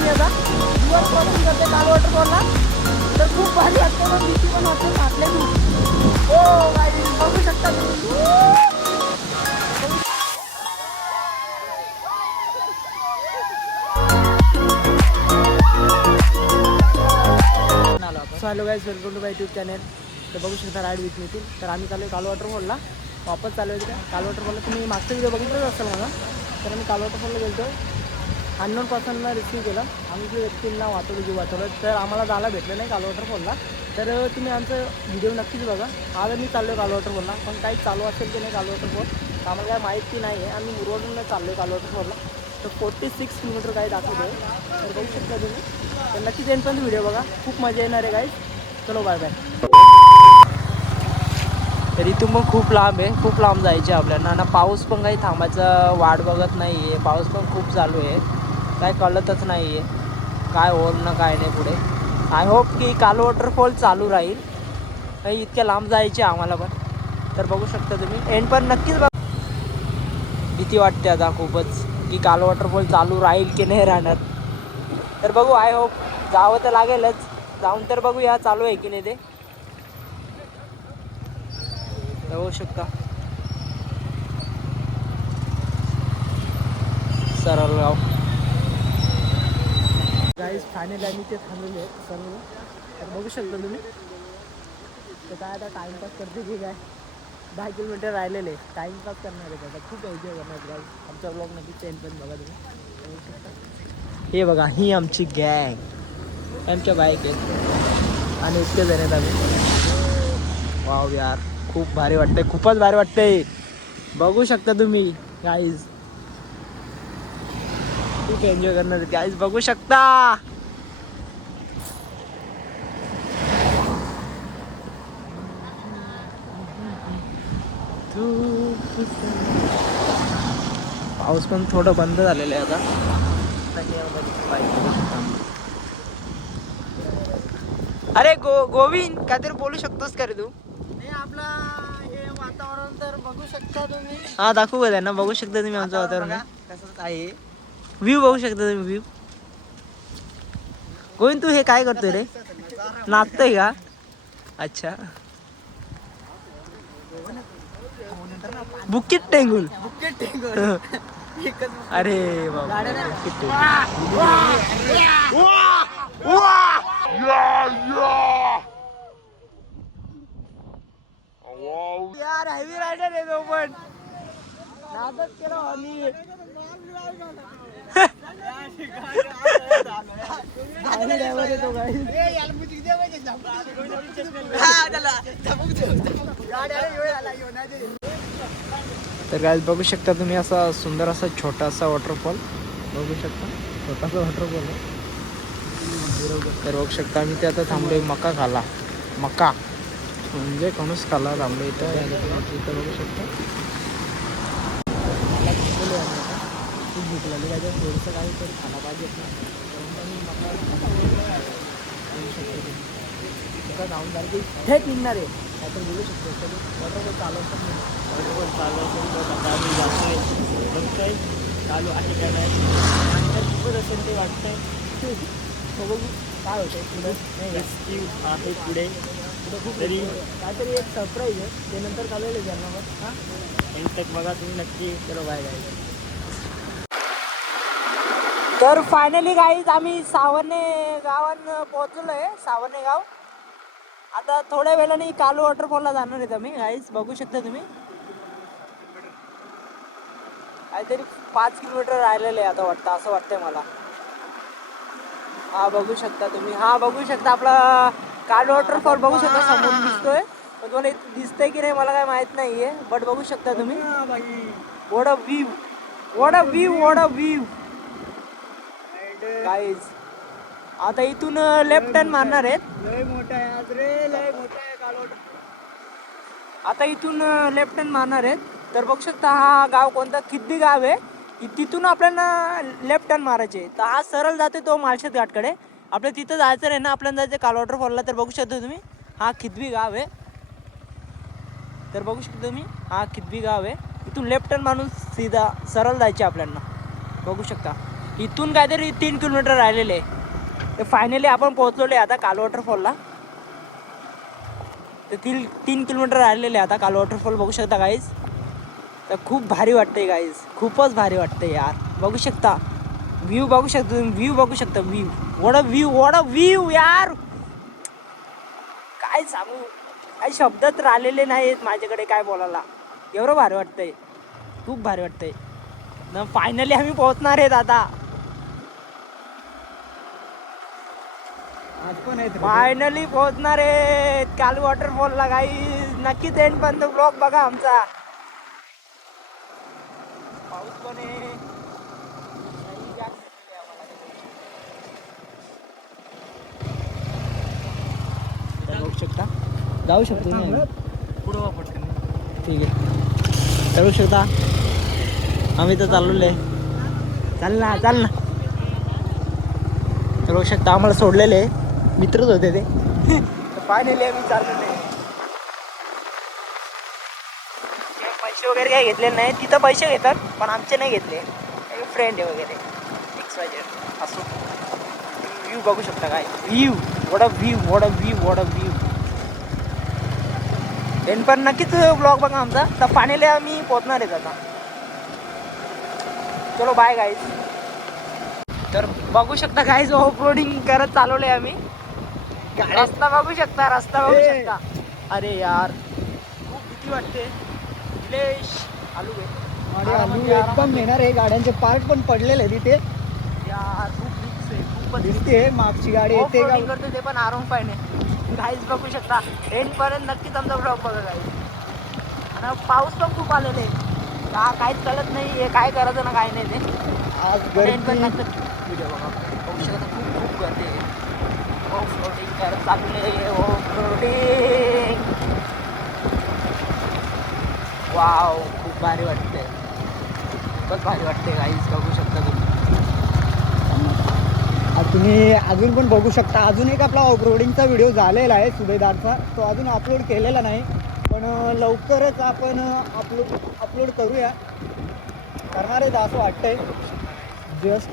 मी आता दिवसपासून करते काल वॉटरफॉलला. तर खूप भारी वाटते ना, भीती पण वाटते फाटले खूप. हो गाईज बघू शकता तुम्ही. So hello guys, welcome to my YouTube channel. तर बघू शकता राईड विथ नितीन. तर आम्ही चालू आहे काल वॉटरफॉलला. वापस चालू आहे तिथे काल वॉटरफॉलला. तुम्ही मागचा व्हिडिओ बघितलंच असेल मला. तर आम्ही काल वॉटरफॉलला गेलो. अननोन पर्सनला रिसीव्ह केलं. आम्ही जे व्यक्तींना वाचवलं तर आम्हाला जायला भेटलं नाही काल वॉटरफॉलला. तर तुम्ही आमचं व्हिडिओ नक्कीच बघा. आज मी चाललो आहे काल वॉटरफॉलला, पण काही चालू असेल की नाही काल वॉटरफॉल तर आम्हाला काय माहिती नाही आहे. आम्ही मुरवडून चाललो आहे काल वॉटरफॉलला. तर 46 किलोमीटर काही दाखवतो आहे. तर बघू शकता तुम्ही. तर नक्कीच येईन पण व्हिडिओ बघा, खूप मजा येणार आहे गाईज. चलो बाय बाय. तर इथून पण खूप लांब आहे, खूप लांब जायचे आपल्याला ना. पाऊस पण काही थांबायचा वाट बघत नाही आहे. पाऊस पण खूप चालू आहे, काय कळतच नाही आहे काय होईल ना काय नाही पुढे. आय होप की काल वॉटरफॉल चालू राहील. काही इतक्या लांब जायचे आम्हाला पण. तर बघू शकता तुम्ही एंड पण नक्कीच बघा. भीती वाटते आता खूपच की काल वॉटरफॉल चालू राहील की नाही राहणार. तर बघू, आय होप जावं तर लागेलच. जाऊन तर बघूया चालू आहे की नाही ते. बघू शकता सरळ गाव. गाईज फायनली आम्ही ते थांबलेले आहेत सर्व. तर बघू शकता तुम्ही. तर काय आता टाईमपास करते की काय. 10 किलोमीटर राहिलेले टाईमपास करणार आहे. आता खूप एन्जॉय करणार गाईज. आमच्या ब्लॉग नक्की चेंज पण बघा तुम्ही. बघू शकता हे बघा, ही आमची गँग. आमच्या बाईक आहेत आणि इतके जण आहेत आम्ही. वाव यार, खूप भारी वाटतंय, खूपच भारी वाटतंय. बघू शकता तुम्ही गाईज. खूप एन्जॉय करणार गाईज, बघू शकता. पाऊस पण थोडं बंद झालेलं आहे आता. अरे गोविंद, काहीतरी बोलू शकतोस का रे तू? आपला हे वातावरण तर बघू शकता तुम्ही. हा दाखवू का त्यांना. बघू शकता तुम्ही आमचं वातावरण कसं आहे. व्ह्यू बघू शकता तुम्ही व्ह्यू. गोविंद तू हे काय करतोय रे, नाचतोय का? अच्छा. बुकिट टेंगुल. अरे बाबा, यार हेवी रायडर आहे तो पण. नादच केला आणि तर गाईज बघू शकता तुम्ही असा सुंदर असा छोटासा वॉटरफॉल बघू शकता. छोटासा वॉटरफॉल आहे. तर बघू शकता आम्ही ते आता थांबलोय मका खाला. मका म्हणजे कणूस खाला थांबलो इथं. इथं बघू शकता मला थांबवलं आहे आता. खूप भूक लागली पाहिजे, थोडंसं काहीतरी खाला पाहिजे ना. मका बघू शकतो तुम्ही. मका जाऊन झालं की थेट निघणार आहे काय तर बोलू शकतो. वॉटरफॉल चालू असतात नाही. वॉटरफॉल चालू असेल तर आता आम्ही जातोय, बघतोय चालू आहे का नाही. आणि खूपच असेल ते वाटतंय. बघू काय होतं पुढे. नाही आहे पुढे तरी काहीतरी एक सरप्राईज आहे, ते नंतर चालेल आहे त्यांना. मग हां तक बघा तुम्ही नक्की. चलो बाय बाय. तर फायनली गाईज आम्ही सावने गावात पोहोचलो आहे. सावने गाव. आता थोड्या वेळाने कालू वॉटरफॉलला जाणार आहेत आम्ही गाईज. बघू शकता तुम्ही काहीतरी 5 किलोमीटर राहिलेलं आहे आता वाटतं, असं वाटतंय मला. हा बघू शकता तुम्ही. हा बघू शकता आपला काल वॉटरफॉल बघू शकता समोर दिसतोय. पण तुम्हाला इथं दिसतंय की नाही मला काय माहित नाहीये, बट बघू शकता तुम्ही. What a view, what a view, what a view guys. आता इथून लेफ्ट टर्न मारणार आहेत. लय मोठा आहे आज रे, लय मोठा आहे काल वॉटर. आता इथून लेफ्ट टर्न मारणार आहेत. तर बघू शकता हा गाव कोणता, खिद्दी गाव आहे. तिथून आपल्याला लेफ्ट टर्न मारायचे. तर हा सरळ जाते तो माळशेज घाटकडे. आपल्या तिथं जायचं आहे ना, आपल्याला जायचं काल वॉटरफॉलला. तर बघू शकता तुम्ही हा खिद्बी गाव आहे. तर बघू शकता तुम्ही हा खिद्बी गाव आहे. इथून लेफ्ट टर्न मारून सीधा सरळ जायचे आपल्याला. बघू शकता इथून काहीतरी 3 किलोमीटर राहिलेले आहे. फायनली आपण पोहोचलोले आता काल वॉटरफॉलला. तर 3 किलोमीटर राहिलेले आता काल वॉटरफॉल बघू शकता गाईज. तर खूप भारी वाटतंय गाईज, खूपच भारी वाटतंय यार. बघू शकता व्ह्यू, बघू शकता तुम्ही व्ह्यू, बघू शकता व्ह्यू. वॉट अ व्ह्यू यार. काय सांगू, काही शब्द तर आलेले नाहीत माझ्याकडे काय बोलायला. एवढं भारी वाटतंय, खूप भारी वाटतंय. फायनली आम्ही पोहोचणार आहेत आता. फायनली पोहोचणार आहेत काल वॉटरफॉलला गाईज. नक्कीच एंड पर्यंत ब्लॉग बघा आमचा. पाऊस पण आहे. बघू शकता, जाऊ शकतो ना पुढं पटकन. ठीक आहे, करू शकता. आम्ही तर चाललेलो आहे. चाल ना चाल ना. बघू शकता आम्हाला सोडलेले मित्रच होते ते. फायनली आम्ही चाललेलो आहे. पैसे वगैरे काही घेतले नाही. तिथं पैसे घेतात पण आमचे नाही घेतले. फ्रेंड आहे वगैरे XYZ असो. व्ह्यू बघू शकता काय view. What a view, what a view, what a view. End पण नक्कीच ब्लॉग बघा आमचा. तर फायनली आम्ही पोहोचणार आहेत आता. चलो बाय गाईज. तर बघू शकता गाईज ऑफ रोडिंग करत चालवले आम्ही. रस्ता बघू शकता, रस्ता बघू शकता. अरे यार खूप भीती वाटते. निलेश आलू एकदम येणार आहे. गाड्यांचे पार्ट पण पडलेले आहे तिथे. यार खूप रिक्स आहे, खूपच दिसते मागची गाडी येते का. करतो ते पण आराम पाहिजे गाईज. बघू शकता एंड पर्यंत नक्कीच आमचा ब्लॉग बघा गाईज. आणि पाऊस पण खूप आलेले का काहीच कळत नाही काय करायचं ना काय नाही ते. आज एंड पण गर्दी. नक्कीच व्हिडिओ बघा. बघू शकता खूप खूप गर्दी आहे. ऑफ रोडिंग करत चालले, ऑफ रोडिंग. वाव खूप भारी वाटते, खूपच भारी वाटते गाईज. बघू शकता तुम्ही. तुम्ही अजून पण बघू शकता. अजून एक आपला ऑफरोडिंगचा व्हिडिओ झालेला आहे सुभेदारचा. तो अजून अपलोड केलेला नाही पण लवकरच आपण अपलोड करूया. करणार आहे असं वाटतंय. जस्ट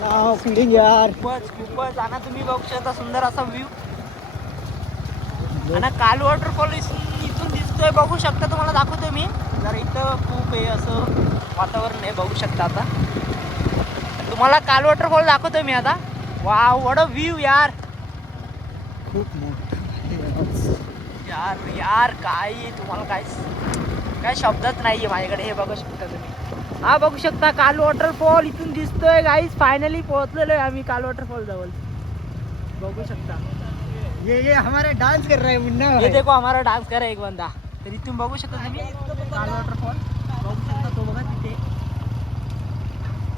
नाव फीलिंग यार. खूपच आणि तुम्ही बघू शकता सुंदर असा व्ह्यू. आणि काल वॉटरफॉल इथून दिसतोय. बघू शकता, तुम्हाला दाखवतोय मी. जरा इथं खूप आहे असं वातावरण आहे. बघू शकता आता तुम्हाला काल वॉटरफॉल दाखवतोय मी आता. वाव व्हॉट अ व्ह्यू यार. खूप मोठं यार यार काय तुम्हाला काय शब्दच नाहीये माझ्याकडे. हे बघू शकता तुम्ही. हा बघू शकता काल वॉटरफॉल इथून दिसतोय गाईज. फायनली पोहोचलेलो आहे आम्ही काल वॉटरफॉल जवळ. बघू शकता ये हमारा डांस कर रहा है मुन्ना. ये देखो हमारा डान्स करा एक बंदा. तर इथून बघू शकता तुम्ही काल वॉटरफॉल. बघू शकता तो बघा तिथे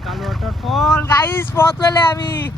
काल वॉटरफॉल. गाईज पोहोचलेले आम्ही.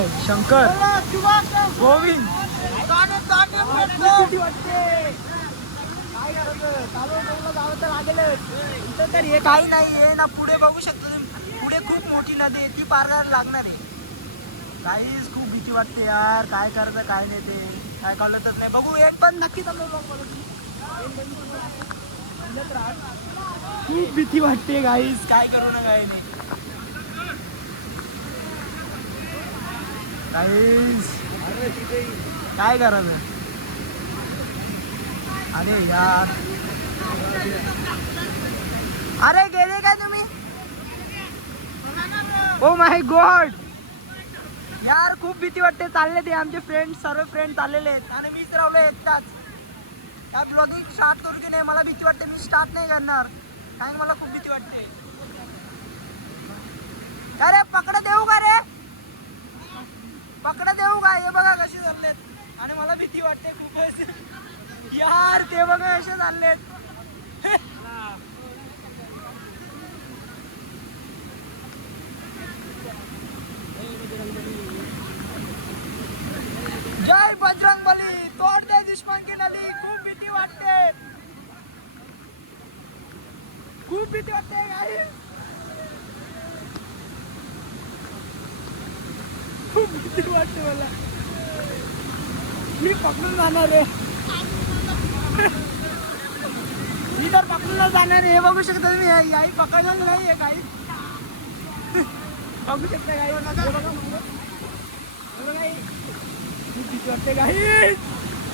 माय शंकर गोविंद किती वाटते काय करायचं कालवटला जावं तर लागेलच इथं तर हे काही नाही आहे ना पुढे बघू शकतो तुम्ही पुढे खूप मोठी नदी आहे ती पार करायला लागणार आहे काहीच खूप भीती वाटते यार काय करायचं काय नाही ते काय कळतच नाही बघू एक पण नक्की खूप भीती वाटते गाईस काय करू ना काय नाही गाईस काय करायचं अरे यार अरे गेले काय तुम्ही ओ माय गॉड यार खूप भीती वाटते चालले ते आमचे फ्रेंड सर्व फ्रेंड चाललेले आहेत आणि मीच रावलो एकटाच या ब्लॉगिंग स्टार्ट करू की नाही मला भीती वाटते मी स्टार्ट नाही करणार कारण मला खूप भीती वाटते काय रे पकडा देऊ का रे पकडा देऊ का हे बघा कसे चाललेत आणि मला भीती वाटते खूपच यार ते बघा कसे चाललेत जय बजरंगबली तोड दे दुश्मन की नली खूप भीती वाटते गाईस खूप भीती वाटते मला मी पकडून जाणार आहे मी तर पकडूनच जाणार आहे हे बघू शकता तुम्ही आई पकडलं नाही आहे काही बघू शकता काही वाटते गाईस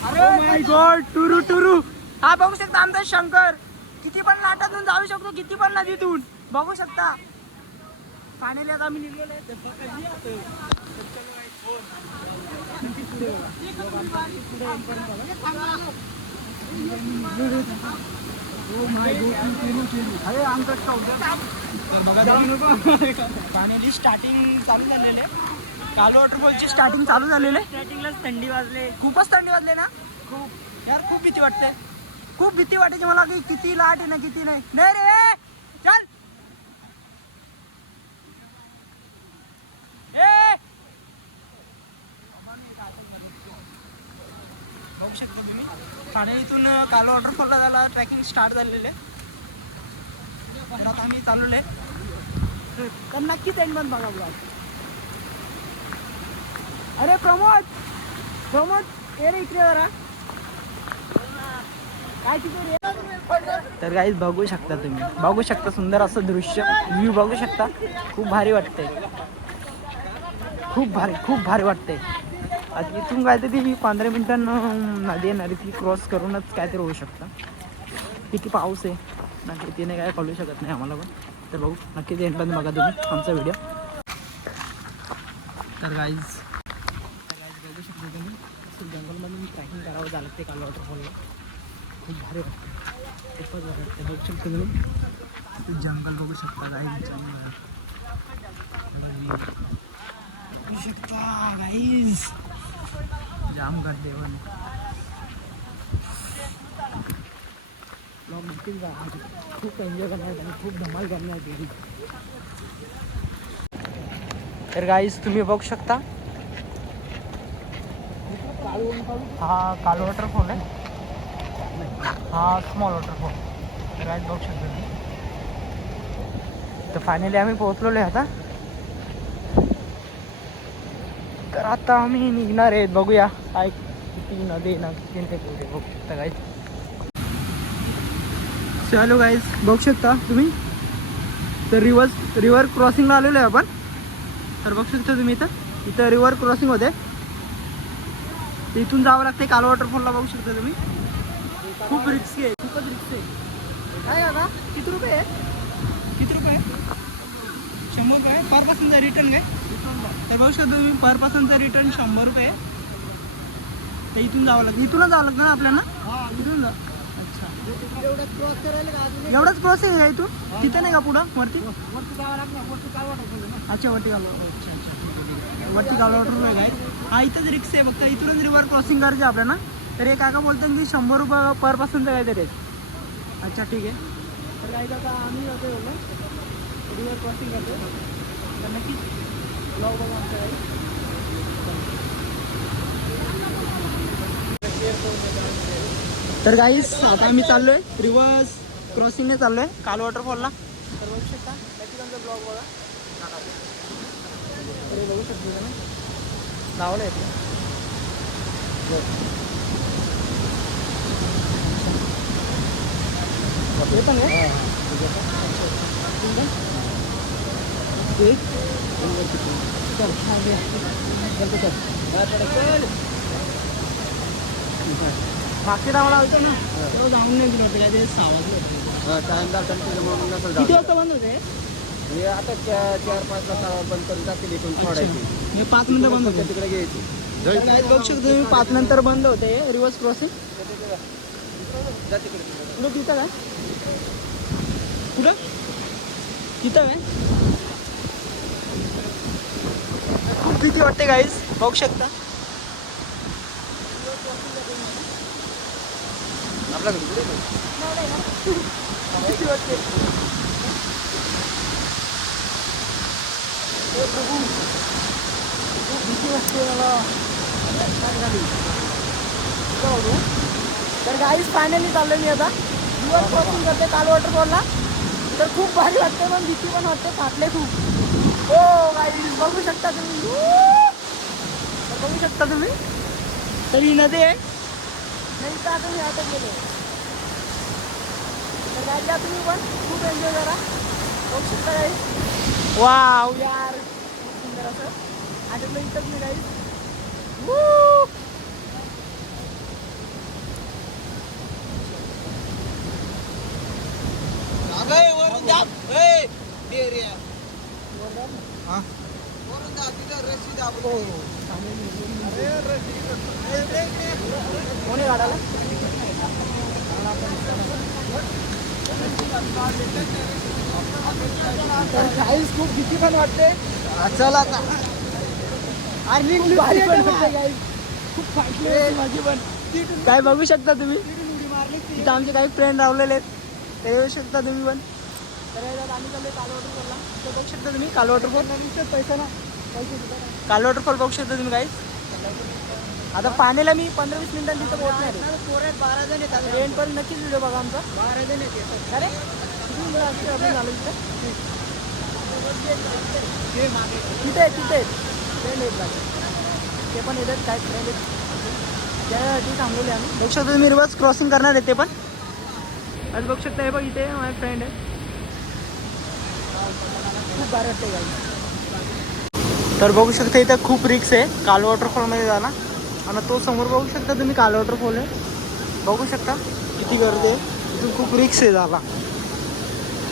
अरे माय गॉड टुरू टुरू हा बघू शकता आमचा शंकर किती पण लाटातून जाऊ शकतो किती पण नदीतून बघू शकता फायनली आता आम्ही निघलेलो फायनली स्टार्टिंग चालू झालेले कालो वॉटरफॉलची स्टार्टिंग चालू झालेले स्टार्टिंगलाच थंडी वाजले खूपच थंडी वाजले ना खूप यार खूप भीती वाटते खूप भीती वाटायची मला की किती लाट आहे ना किती नाही नाही रे चल बघू शकता तुम्ही ठाणे इथून कालो वॉटरफॉलला झाला ट्रॅकिंग स्टार्ट झालेले तर आता आम्ही चालवले तर नक्कीच एंड पण बघा ब्लॉग अरे प्रमोद ये रे इकडे जरा काय तर गाईज बघू शकता तुम्ही बघू शकता सुंदर असं दृश्य व्ह्यू बघू शकता खूप भारी वाटते खूप भारी वाटते आता इथून काहीतरी 15 मिनिटांनं नदी येणार ती क्रॉस करूनच काहीतरी होऊ शकतं किती पाऊस आहे ना तिने काय कळू शकत नाही आम्हाला पण तर बघू नक्कीच एंड पण बघा तुम्ही आमचा व्हिडिओ तर गाईज बघू शकता तुम्ही जंगलमधून ट्रॅकिंग करावं झालं ते काल वॉटरफॉलला खूप भारी वाटतं खूपच भारी वाटतं बघू शकता तुम्ही जंगल बघू शकता गाईज बघू शकता गाईज जाम गर्दी आहे ब्लॉग नक्कीच जा खूप एन्जॉय करण्यात आणि खूप धमाल करण्यात येईल तर गाईज तुम्ही बघू शकता हा कालो वॉटरफॉल आहे हा स्मॉल वॉटरफॉल तर गाईज बघू शकता तुम्ही तर फायनली आम्ही पोहोचलेलो आहे आता तर आता आम्ही निघणार आहेत बघूया काय किती नदी ना किती ते बघू शकता गाईज हॅलो गाईज बघू शकता तुम्ही तर रिव्हर क्रॉसिंगला आलेलो आहे आपण तर बघू शकता तुम्ही इथं रिव्हर क्रॉसिंग होते इथून जावं लागते कालो वॉटरफॉलला बघू शकता तुम्ही खूप रिस्की आहे खूपच रिस्की आहे काय काका किती रुपये आहे 100 रुपये पर पर्सनचा रिटर्न काय तर बघू शकता तुम्ही पर पर्सनचा रिटर्न 100 रुपये तर इथून जावं लागतं इथूनच जावं लागतं ना आपल्याला इथून जा अच्छा एवढंच क्रॉसिंग आहे का इथून तिथे नाही का पुढं वरती अच्छा वरती कालो अच्छा वरती कालो वॉटरफॉल आहे काय हा इथंच रिक्स आहे फक्त इथूनच रिव्हर क्रॉसिंग करायची आपल्याला तर हे काका बोलतात की 100 रुपये पर पर्सनचं काहीतरी अच्छा ठीक आहे तर काय काका आम्ही जातो एवढं रिव्हर क्रॉसिंग करतो तर नक्कीच ब्लॉग बघा आमच्या काही तर गाईस आता आम्ही चाललोय रिव्हर्स क्रॉसिंगने चाललोय काल वॉटरफॉलला. तर बघू शकता नक्की आमचा ब्लॉग बघा. तर हे बघू शकतो ना लावलं आहे ते पण आहे. मागच्या डावाला होतं ना तुला जाऊन नाही दिलं होतं काय ते 6 वाजले होते. किती वाजता बंद होते? आता 4-5 तास बंद करून टाकली इथून सोडायची. मी 5 मिनिटं बंद होते. तिकडे घ्यायची. बघू शकतो तुम्ही 5 नंतर बंद होते रिव्हर्स क्रॉसिंग. कुठं तिथं काय कुठं तिथं काय खूप भीती वाटते गाईस बघू शकता. आपला भीती वाटते. भीती वाटते मला. तर गाईस फायनली चाललो मी आता रिव्हर्स क्रॉसिंग करते काल वॉटरफॉलला. तर खूप भारी वाटते पण भीती पण वाटते फाटले खूप. हो गाईस बघू शकता तुम्ही. तर बघू शकता तुम्ही तर ही नदी आहे नाही तर आता मी अटक गेलो. तर गाडीला तुम्ही पण खूप एन्जॉय करा बघू शकता गाईस. वाव यार खूप सुंदर असं अटकलं इथंच मी गाईस. कोणी गाडाला तर गाईस खूप भीती पण वाटते. चला आता आणि खूप भारी पण वाटते गाईस. खूप फाटली माझी पण काय बघू शकता तुम्ही. तिथं आमचे काही फ्रेंड रावलेले आहेत ते येऊ शकता तुम्ही पण. तर आम्ही चाललोय काल वॉटरफॉलला. ते बघू शकता तुम्ही काल वॉटरफॉल पैसा ना काल वॉटरफॉल बघू शकता तुम्ही गाईस. आता पाण्याला मी 15-20 मिनिटांनी तिथं पोहोचणार. 12 जण येतात ट्रेन पण नक्कीच व्हिडिओ बघा आमचा. 12 जण येतात. अरे आपण झालं तिथे तिथे ट्रेन येत लागले ते पण येतात काय ट्रेन येत त्यासाठी थांबवले आम्ही. बघू शकता तुम्ही रिव्हर्स क्रॉसिंग करणार आहे ते पण. आज बघू शकता हे बघ इथे माझे फ्रेंड आहे. खूप भारी वाटते गाडी. तर बघू शकता इथं खूप रिक्स आहे काल वॉटरफॉलमध्ये जाणार. आणि तो समोर बघू शकता तुम्ही काल वॉटरफॉल आहे बघू शकता किती गर्दी आहे. इथून खूप रिक्स आहे झाला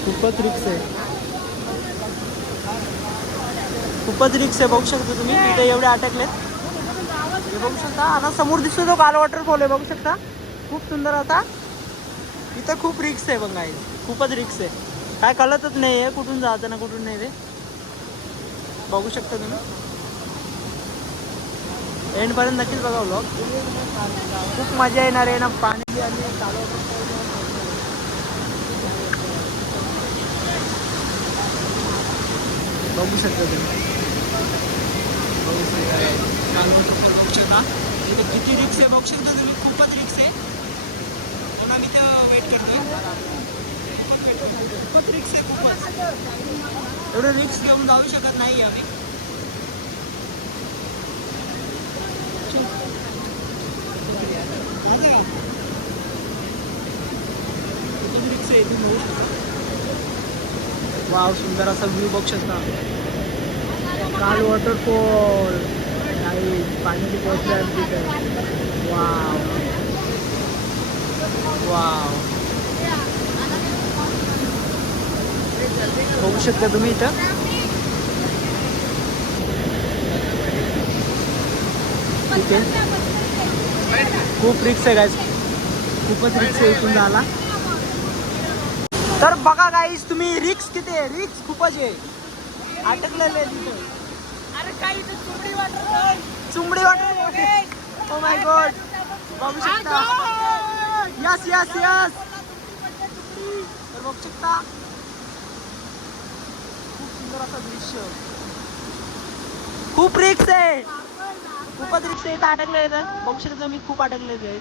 खूपच रिक्स आहे खूपच रिक्स आहे बघू शकता तुम्ही. इथे एवढे अटकलेत हे बघू शकता. आता समोर दिसतो तो काल वॉटरफॉल आहे बघू शकता खूप सुंदर. आता इथं खूप रिक्स आहे बघा खूपच रिक्स आहे काय कळतच नाही आहे कुठून जायचं ना कुठून नाही ते बघू शकता तुम्ही. एंडपर्यंत नक्कीच बघा व्लॉग खूप मजा येणार आहे ना. पाणी आणि काल वॉटरफॉल बघू शकता तुम्ही. बघू शकता इथे किती रिक्स आहे बघू शकता तुम्ही खूपच रिक्स आहे. म्हणून आम्ही इथं वेट करतोय खूपच रिक्स आहे खूपच. एवढं रिक्स घेऊन जाऊ शकत नाही आम्ही. रिक्स आहे इथून होऊ शकतो. वाव सुंदर असा व्ह्यू बघू शकता काल वॉटरफॉल काही पाणी पोहोचल्या तिथे. वाव वाव बघू शकता तुम्ही इथं इथे खूप रिक्स आहे गाईस खूपच रिक्स आहे इथून झाला. तर बघा गाईस तुम्ही रिक्स किती आहे रिक्स खूपच आहे अटकलेले आहे तिथे. अरे काय इथे चुंबडी वाटर ओ माय गॉड बघू शकता. यस यस यस तर बघू शकता खूप सुंदर असा दृश्य. खूप रिक्स आहे खूपच रिक्स आहे. अटकले बघू शकता मी खूप अटकलेले आहेत.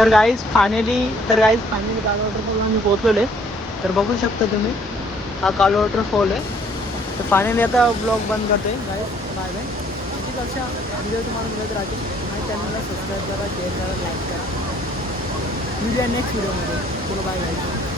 तर गाईज फायनली कालो वॉटरफॉलला आम्ही पोहोचलेलो आहे. तर बघू शकता तुम्ही हा कालो वॉटरफॉल आहे. तर फायनली आता ब्लॉग बंद करते गाईज. Bye bye. अशीच अशा व्हिडिओ तुम्हाला मिळत राहतील. माझ्या चॅनलला सबस्क्राईब करा, शेअर करा, लाईक करा. मिळूया नेक्स्ट व्हिडिओमध्ये. चलो बाय गाईज.